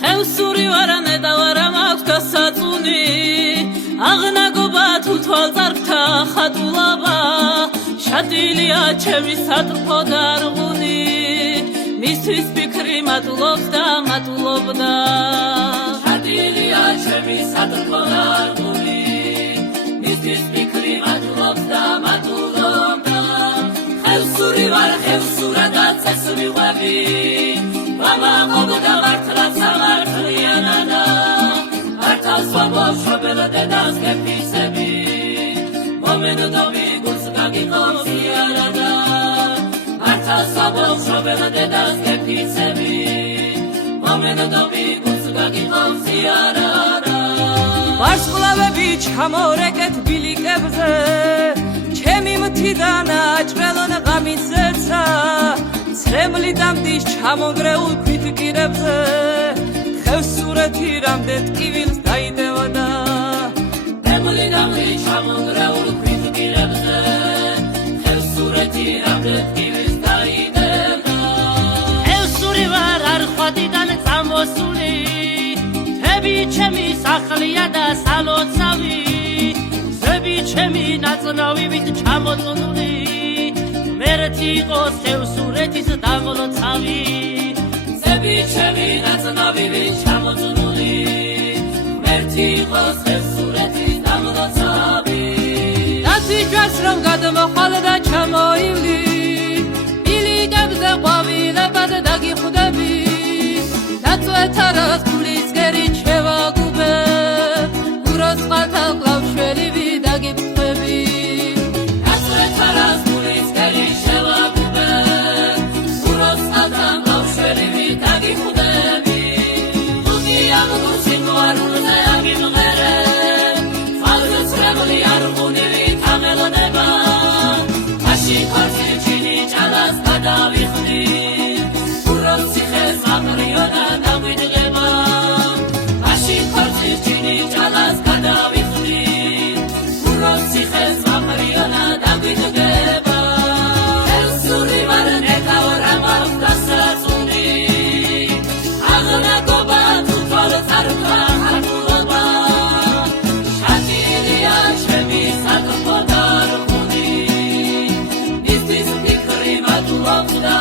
ხევსური ვარანე და ვარა მაქვს დასაწუნი აღნაგობა თუ თვალწარფთა ხატულობა შადილია ჩემი სატრფო დარღუნი მისთვის ფიქრი მატულობს და მატულობდა შადილია ჩემი სატრფო დარღუნი მისთვის ფიქრი მატულობს და მატულობდა ხევსური ვარ ხევსურა და წესური ვები მამა მოგდა მართლა სამართლიანადა მართალ სვამობს შობელა დედას გეფისები მომენდომი გულს გაგიყობს იარადა მართალ სვამობს შობელა დედას გეფისები მომენდომი გულს გაგიყობს იარადა ვარსკვლავები ჩამორეკეთ ბილიკებზე ჩემი მთიდან აჭრელონ ღამის ზეცა ცრემლი დამდის ჩამონგრეულ ქვითკირებზე ხევსურეთი რამდენ ტკივილს დაიდევოდა ცრემლი დამდის ჩამონგრეულ ქვითკირებზე ხევსურეთი რამდენ ტკივილს დაიდევდა ხევსური ვარ არხვადიდან წამოსული თები ჩემი სახლია და სალოცავი ზები ჩემი ნაწნავივით ჩამოწონული მერეთი იყოს ხევსურეთის დამლოცავი ზები ჩემი ნაწნავივით ჩამოწონული მერეთი იყოს ხევსურეთის დამლოცავი დაცვიჯვარს რომ გადმოხვალ და ჩამოივლი ბილიკებზე ყვავილებად დაგიხვდები დაწვეთარას გულისკერი შევაგუბე გუროს წყალთა კლავშველივი დაგიფხვები დაწვეთარას გულისკერი შევაგუბე გუროს წყალთა კლავშველივი დაგიფხვდები მუგიამ გურსინგვარულზე აგიმღერე წყალზე ცრემლი არღუნივი თამელოდება მაში ხორცი ჩინი ჭალას გადავიხდი გუროს ციხეს აყრიონა დაგვიდგება მაში ხორცი ჩინი ჭალას გადავიხდი გუროს ციხეს აყრიონა დაგვიდგება ხევსური ვარ ნეტავრა მაქვს დასაწუნი აღნაგობა თუ თვალწარფთა ხატულობა შადილია ჩემი სატრფო დარღუნი მისთვის ფიქრი მატულობს და